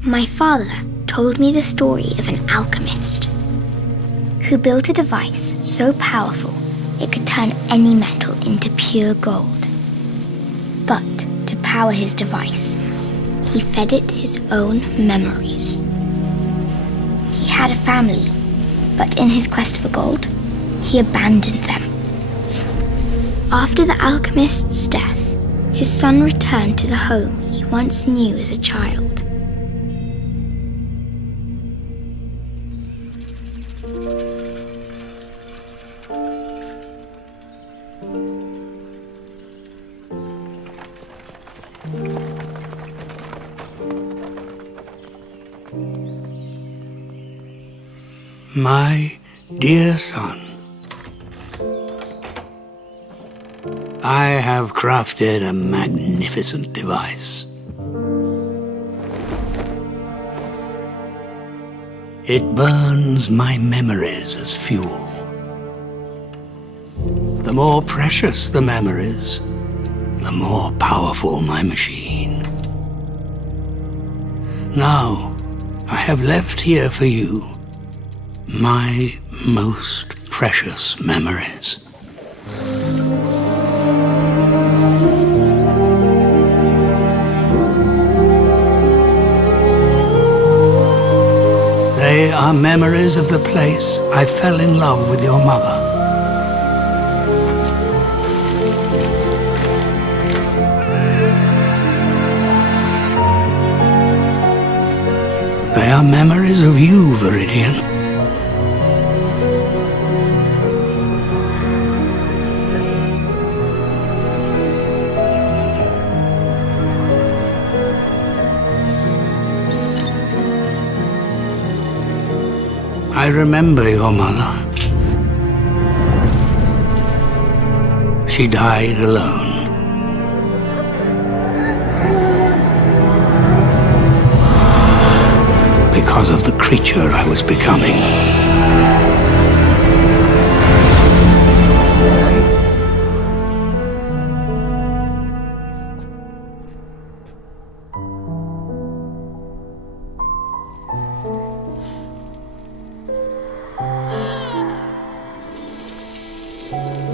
My father told me the story of an alchemist who built a device so powerful it could turn any metal into pure gold. But to power his device, he fed it his own memories. He had a family, but in his quest for gold, he abandoned them. After the alchemist's death, his son returned to the home he once knew as a child. My dear son, I have crafted a magnificent device. It burns my memories as fuel. The more precious the memories, the more powerful my machine. Now, I have left here for you my most precious memories. They are memories of the place I fell in love with your mother. They are memories of you, Viridian. I remember your mother. She died alone. Because of the creature I was becoming.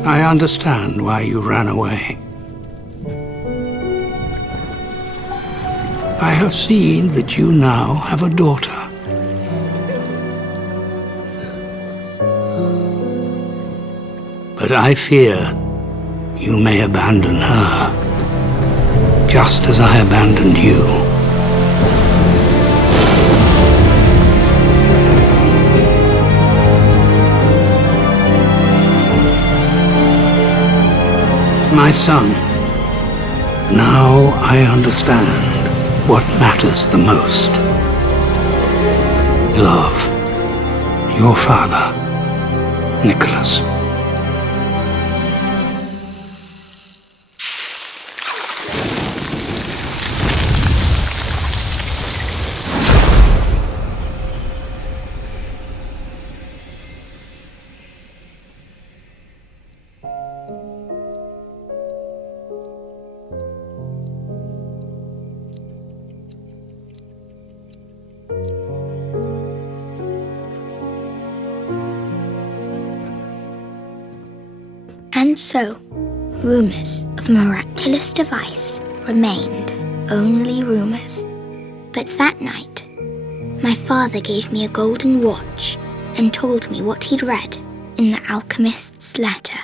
I understand why you ran away. I have seen that you now have a daughter. But I fear you may abandon her, just as I abandoned you. My son, now I understand what matters the most. Love, your father, Nicholas. And so, rumours of a miraculous device remained only rumours. But that night, my father gave me a golden watch and told me what he'd read in the alchemist's letter.